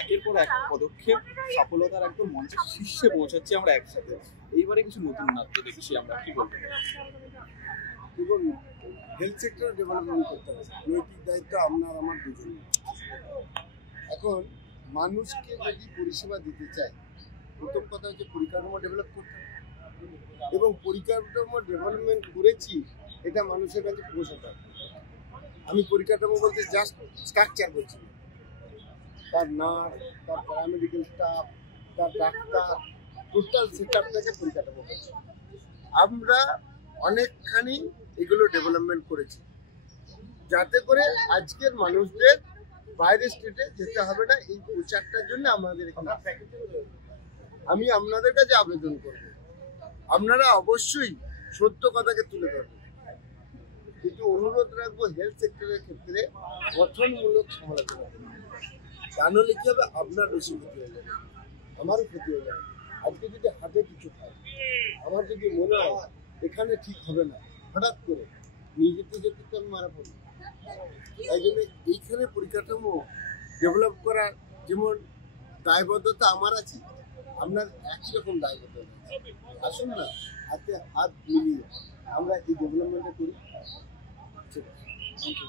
একের পর এক পদক্ষেপ সফলতার একদম মঞ্চের শীর্ষে পৌঁছাচ্ছি আমরা একসাথে। এইবারে কিছু নতুন নাট্য দেখছি আমরা, কি বলবো? দেখুন, হেলথ সেক্টর ডেভেলপমেন্ট করতে হবে, নৈতিক দায়িত্ব আপনার আমার দুজন। এখন মানুষকে যদি পরিষেবা দিতে চায়, প্রথম কথা হচ্ছে পরিকাঠামো ডেভেলপ করতে হবে, এবং পরিকাঠামো ডেভেলপমেন্ট করেছি এটা মানুষের কাছে পৌঁছাতে হবে। আমি পরিকাঠামো বলতে জাস্ট স্ট্রাকচার বলছি না, তার নার্স, তার প্যারামেডিক্যাল স্টাফ, তার ডাক্তার, টোটাল সেটআপটাকে পরিকাঠামো করছি। আমরা অনেকখানি এগুলো ডেভেলপমেন্ট করেছি, যাতে করে আজকের মানুষদের বাইরে স্টেটে যেতে হবে না। এই প্রচারটার জন্য আমাদের এখানে আমি আপনাদের কাছে আবেদন করব, আপনারা অবশ্যই সত্য কথাকে তুলে ধরবেন, কিন্তু অনুরোধ রাখবো হেলথ সেক্টরের ক্ষেত্রে গঠনমূলক সমালোচনা করবেন। তা নাহলে কি হবে, আপনার বেশি ক্ষতি হয়ে যাবে, আমারও ক্ষতি হয়ে যাবে। আজকে যদি হাতে কিছু খাই, আমার যদি মনে হয় এখানে ঠিক হবে না, হঠাৎ করে নিজেকে যেতে তো আমি মারা পড়ি। তাই জন্য এইখানে পরিকাঠামো ডেভেলপ করার যেমন দায়বদ্ধতা আমার আছে, আপনার একই রকম দায়বদ্ধতা আছে। আসুন না, হাতে হাত মিলিয়ে আমরা এই ডেভেলপমেন্টটা করি। ঠিক আছে, থ্যাংক ইউ।